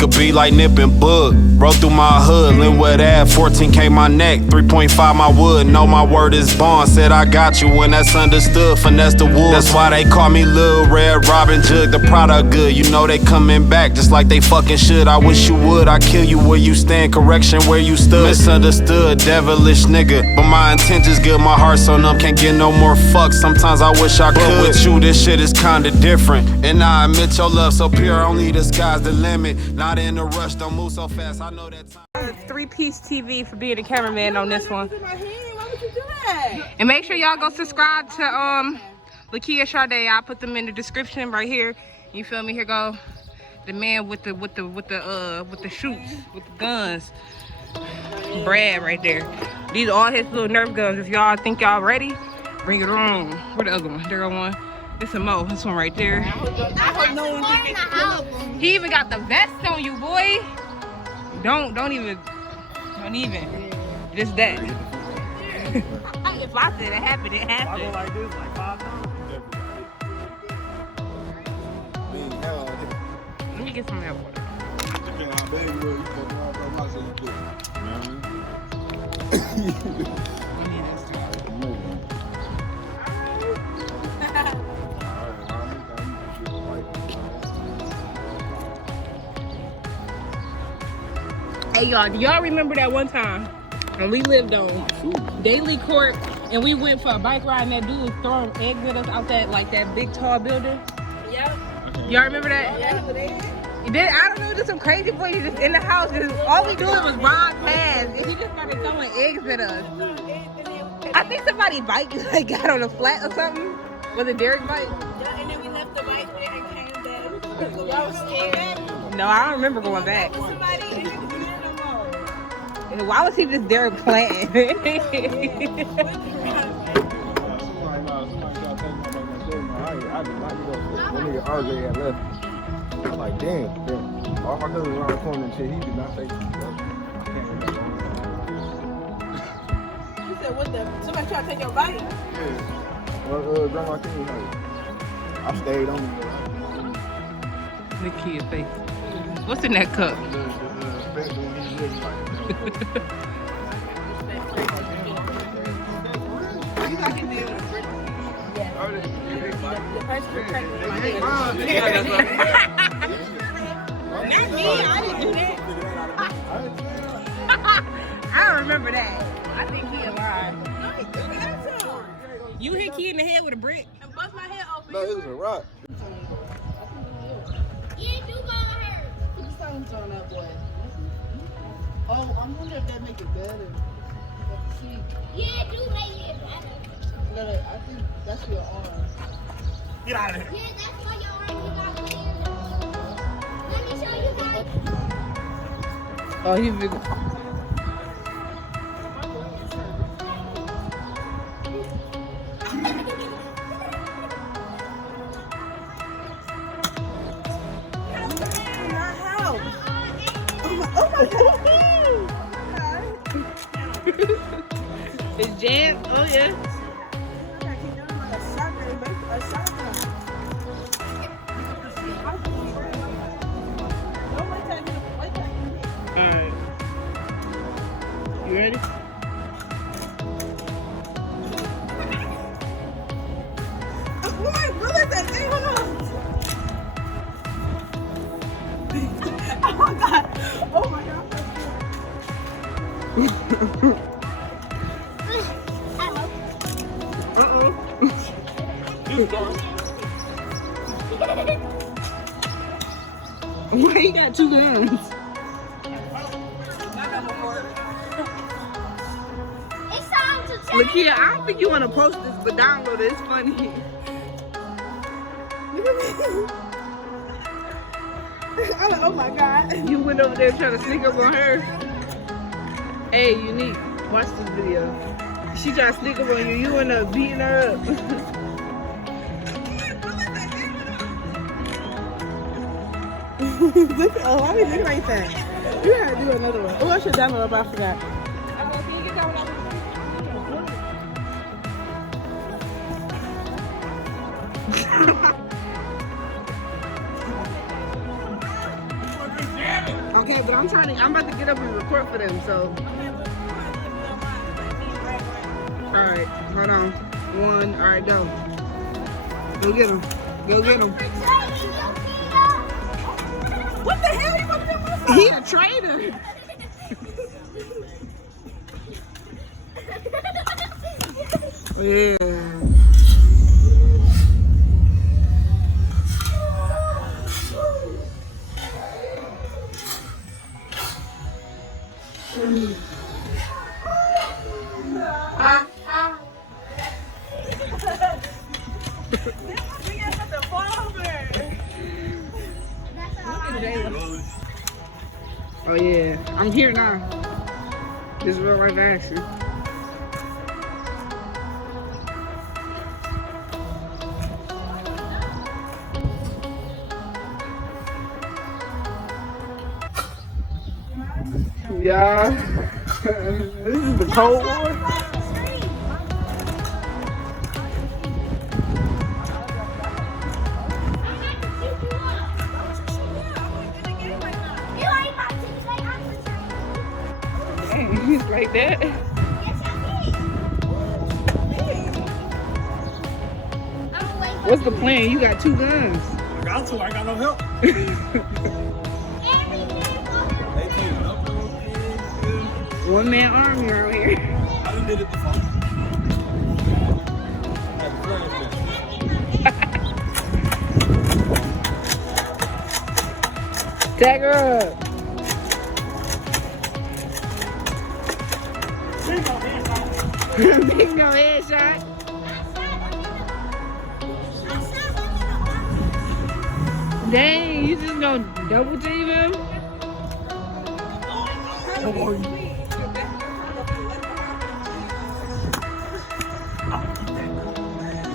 could be like Nip and Bug. Roll through my hood, Linwood Ave, 14K my neck, 3.5 my wood. Know my word is bond. Said I got you when that's understood. Finesse the wood. That's why they call me Lil Red Robin Jug. The product good. You know they coming back just like they fucking should. I wish you would. I kill you where you stand. Correction where you stood. Misunderstood, devilish nigga. But my intentions good. My heart so numb, can't get no more fucks. Sometimes I wish I could. But with you, this shit is kinda different. And I admit your love so pure. Only the sky's the limit. Not in a rush. Don't move so fast. I know that time. 3-piece TV for being a cameraman on this one. And make sure y'all go subscribe to Elyjah Kane. I'll put them in the description right here. You feel me? Here go the man with the shoots, with the guns. Brad right there. These are all his little Nerf guns. If y'all think y'all ready, bring it on. Where the other one? There go one. It's a Mo. This one right there. He even got the vest on you, boy. Don't even. Just that. If I said it happened, it happened. I go like this like 5 times. Let me get some of that water. Hey y'all, do y'all remember that one time when we lived on Daily Court and we went for a bike ride and that dude was throwing eggs at us out that big tall building? Yep. Y'all remember that? Yeah. I don't know, just some crazy boy just in the house. All we doing was ride past and he just started throwing eggs at us. I think somebody's bike got on a flat or something. Was it Derek's bike? Yeah, and then we left the bike there and came back. Y'all was scared? No, I don't remember going back. Why was he just there playing? I was like, damn. All my cousins around the corner and shit, he did not say shit. You said, what the? Somebody trying to take your bike? Yeah. Well, Grandma King, I stayed on it. The kid face. What's in that cup? Not me, I didn't do that. I don't remember that. I think he alive. You hit Key in the head with a brick and bust my head open. No, it was a rock. Yeah, do go hurt. Put the stones on that boy. Oh, I'm wondering if that make it better. Yeah, do make it better. No, I think that's your arm. Get out of here. Yeah, that's why your arm is out there. Let me show you that. Oh, he's big. It's jam. Oh yeah. Alright. You ready? Oh my brother said, hey, hold on. Oh my god. Oh my god. Why you got 2 guns? Lakia, I don't think you want to post this, but download it. It's funny. Oh my god. You went over there trying to sneak up on her. Hey, Unique, watch this video. She tried to sneak up on you. You end up beating her up. Oh, why did you like that? You gotta do another one. Oh, I should download it, but I forgot. Okay, but I'm about to get up and record for them, so. Alright, hold on. 1, alright, go. Go get him. Go get him. What the hell you want to do? He a traitor. Yeah. Oh yeah, I'm here now. This is real life action. Yeah, this is the cold one. Dang, like that. What's the plan? You got 2 guns. I got to. I ain't got no help. One-man army right here. I done did it before. Tag her up. Bingo headshot. Dang, you just gonna double team him? Come on.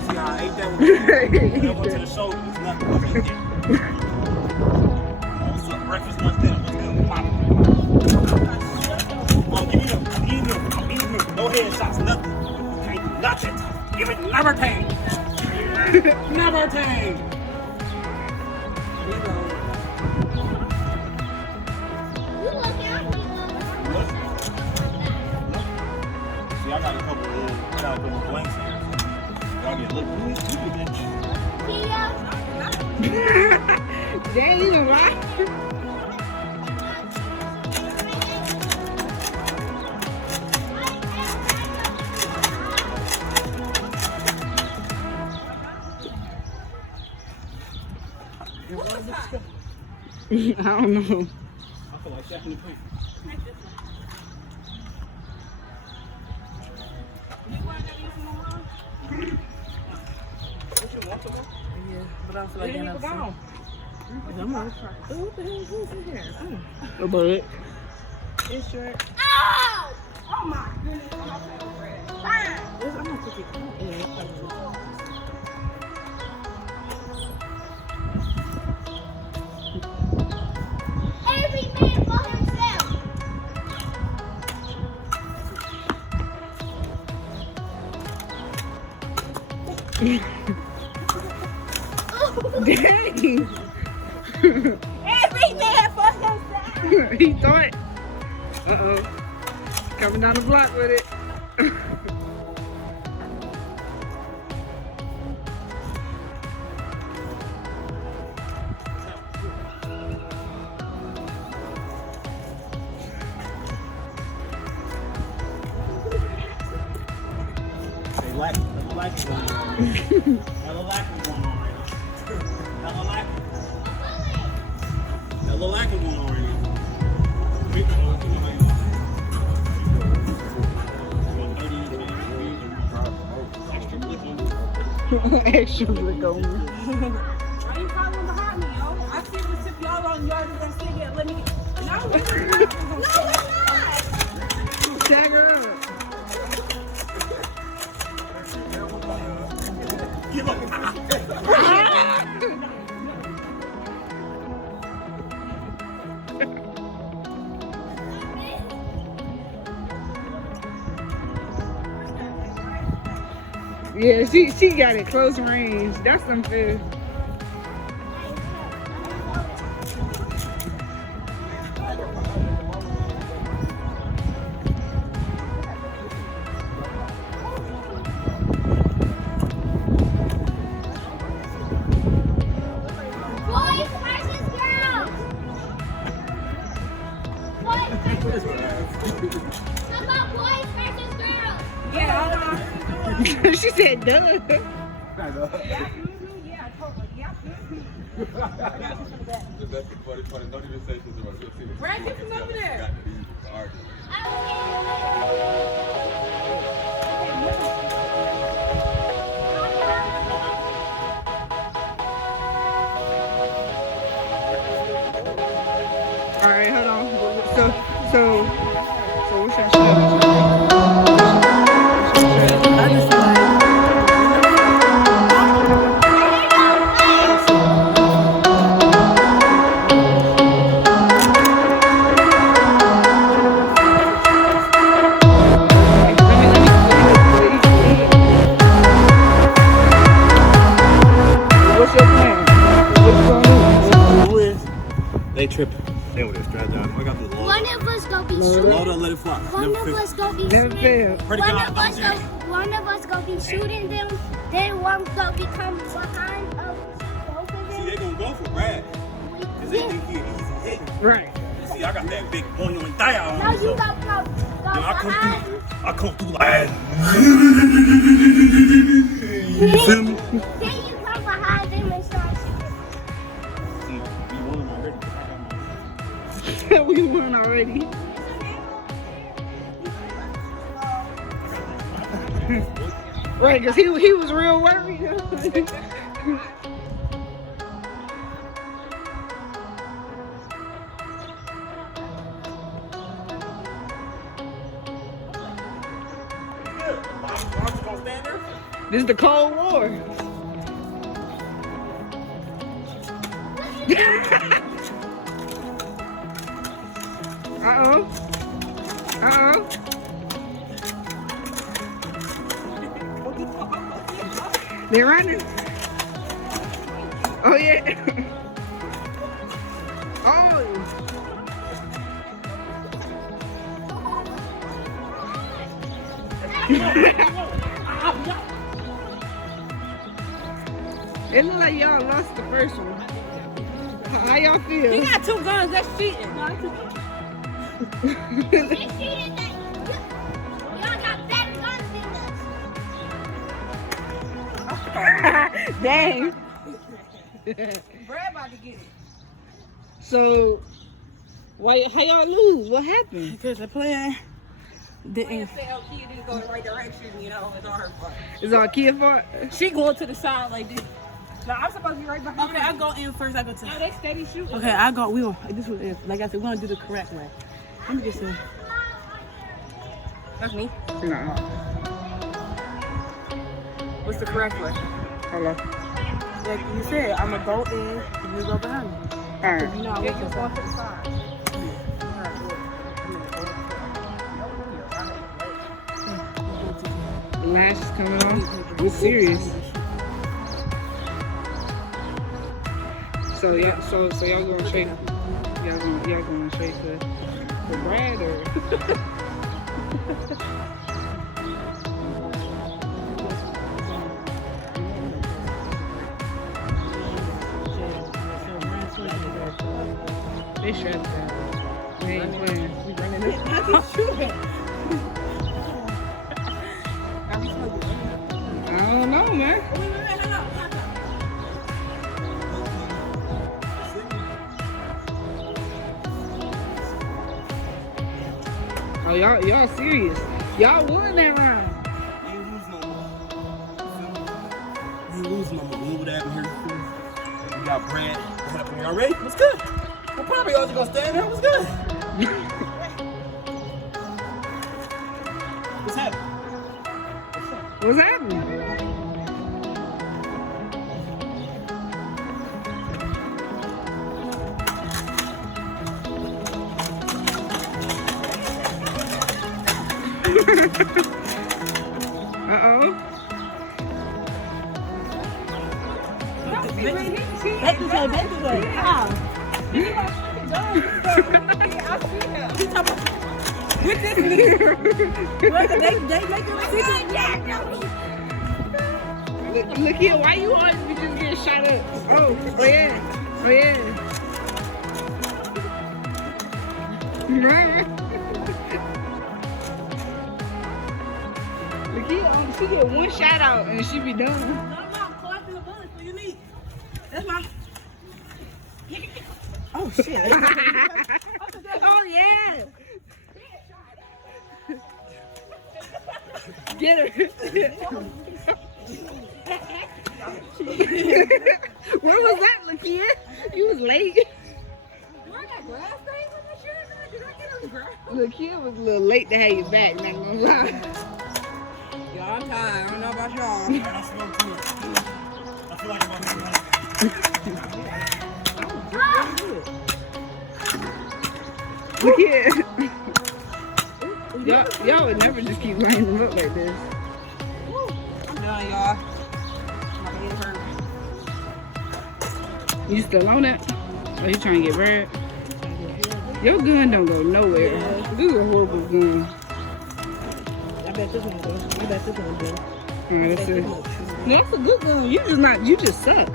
See how I ate that one? That one to the shoulder. It's nothing. What's up? Breakfast, lunch, dinner. What's good? Pop. Oh, give me them. I'm eating them. I'm eating them. No headshots, nothing. Can't do nothing. Give it never Kane. Never Kane. See, I got a couple of blanks here. Y'all get look. Dang, you right? I don't know. I feel like chefing the creek. But I feel like you're not down. I'm gonna try. Ooh, what the hell is this in here? A bullet. It's short. Ow! Oh my goodness. I'm not gonna cook it. Every man for himself. Dang! Every man for himself. He thought. Uh-oh. Coming down the block with it. Extra blick on me. Why you following behind me, yo? I see the tip y'all on y'all just gonna sit here. Let me. No, we're not. Tag her up. Yeah, she got it close range. That's unfair. She said, duh. I know. Yeah, totally. Yeah. That's the funny part. Don't even say shit about it. Brad, get from over there. All right, hold on. So what's your strategy? I just like. What's your plan? What's going on? Who is? They tripping. They over there strapped down. I got the load. One of us gonna be shooting. Load up, let it fly. One of us gonna be Never shooting. fail. Pretty One good. of us gonna be shooting them. Then one gonna be coming behind both of See, them. they gonna go for Brad. Because they think he an easy hit. Right. See, I got that big boy on dial. No, you don't go I come behind. through. I come through like. You feel me? Then you come behind them and start shooting. See, we won already. We won already. Right, because he was real worried. This is the Cold War. Uh-oh. Uh-oh. They're running. Oh, yeah. Oh. It looked like y'all lost the first one. How y'all feel? He got 2 guns. That's cheating. They cheated that y'all got better guns than us. Dang. Brad about to get it. So, how y'all lose? What happened? Because the plan didn't. Is our kid fault? She going to the side like this. No, I'm supposed to be right behind. Okay, I go in first. I go to. No, they steady shooting. Okay, I go. We gonna. This was like I said. We gonna do the correct way. Let me get some. That's me? No. What's the correct way? Hello. Like you said, I'm gonna go in and you go behind me. All right. You know, I want to go to the side. The lash is coming on. I'm serious. So y'all going straight? Y'all going straight to Brad or? They strapped down. They ain't playing. We running this. I don't know, man. Oh, y'all serious? Y'all won that round. We ain't lose no more. Move that in here. We got Brad. Head up in here already. What's good? We're probably all just gonna stand there. What's good? What's happening? What's happening? Uh-oh. Back this way. How? With this nigga. They make him Look here, why you always be just getting shot up? Oh yeah. Oh yeah. Right. Look here on She get one shot out and she be done. No, collecting the bullets for you need. That's my. Oh shit. Oh yeah. Get her. Where was that, Lakia? You was late. Do I got grass stains on my shirt? Did I get on the grass? Lakia was a little late to have you back, not gonna lie. Y'all, I'm tired. I don't know about y'all. I smoke too. I feel like I'm about to Lakia. Y'all would never just keep lining them up like this. I'm done, y'all. My head hurt. You still on that? Or you trying to get red? Your gun don't go nowhere. This is a horrible gun. I bet this one will. I bet this one will. Alright, that's it. No, that's a good gun. You just suck.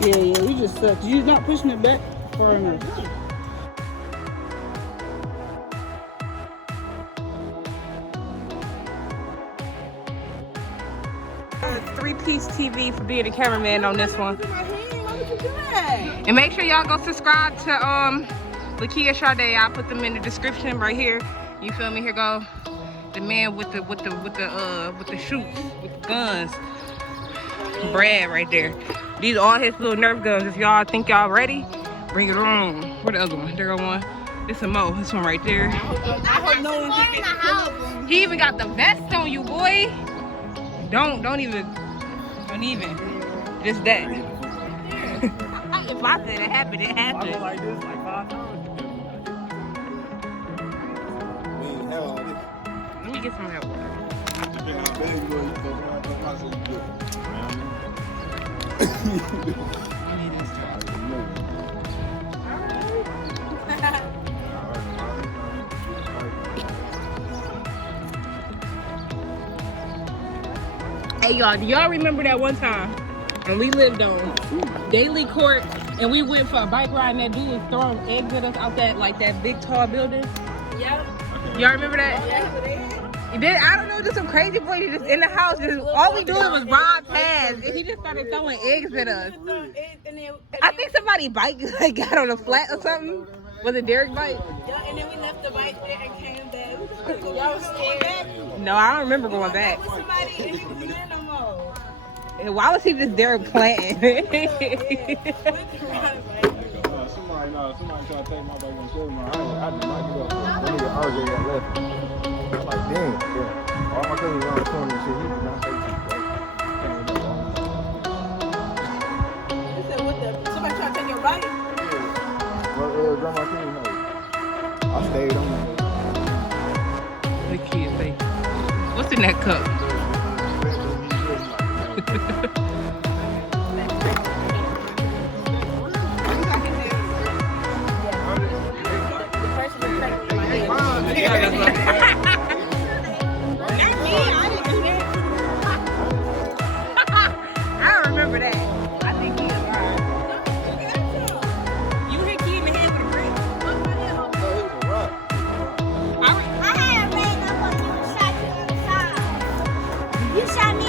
Yeah, you just suck. You're not pushing it back far enough. Three-piece TV for being a cameraman on this one. And make sure y'all go subscribe to Lakia Sade. I'll put them in the description right here. You feel me? Here go the man with the shoots, with the guns. Brad right there. These are all his little Nerf guns. If y'all think y'all ready, bring it on. Where the other one? There go one. This a Mo. This one right there. I hope no one can get He even got the vest on you, boy. Don't even. Just that. If I said it happened, it I go happened. like this like 5 times. Let me get some help. Hey y'all, do y'all remember that one time when we lived on Daily Court and we went for a bike ride and that dude was throwing eggs at us out that big tall building? Yep. Y'all remember that? Yeah. He did, I don't know, just some crazy boy just in the house. Just all we doing was ride past and he just started throwing eggs at us. I think somebody bike got on a flat or something. Was it Derek's bike? Yeah, and then we left the bike there and came back. Y'all was scared. No, I don't remember going back. With somebody and he was there no more. And why was he just there planting? Somebody tried to take my bike and show me. I did not get up. That nigga RJ got left. I'm like, damn. All my cousins around the corner and shit. He did not take me, He said, what the? Somebody tried to take your bike? Well, Grandma King, no. I stayed on that. The kids, they. What's in that cup? I don't remember that. I think he was right. You hit Key in the head with a brick. I had a rain up on you and shot you on the side. You shot me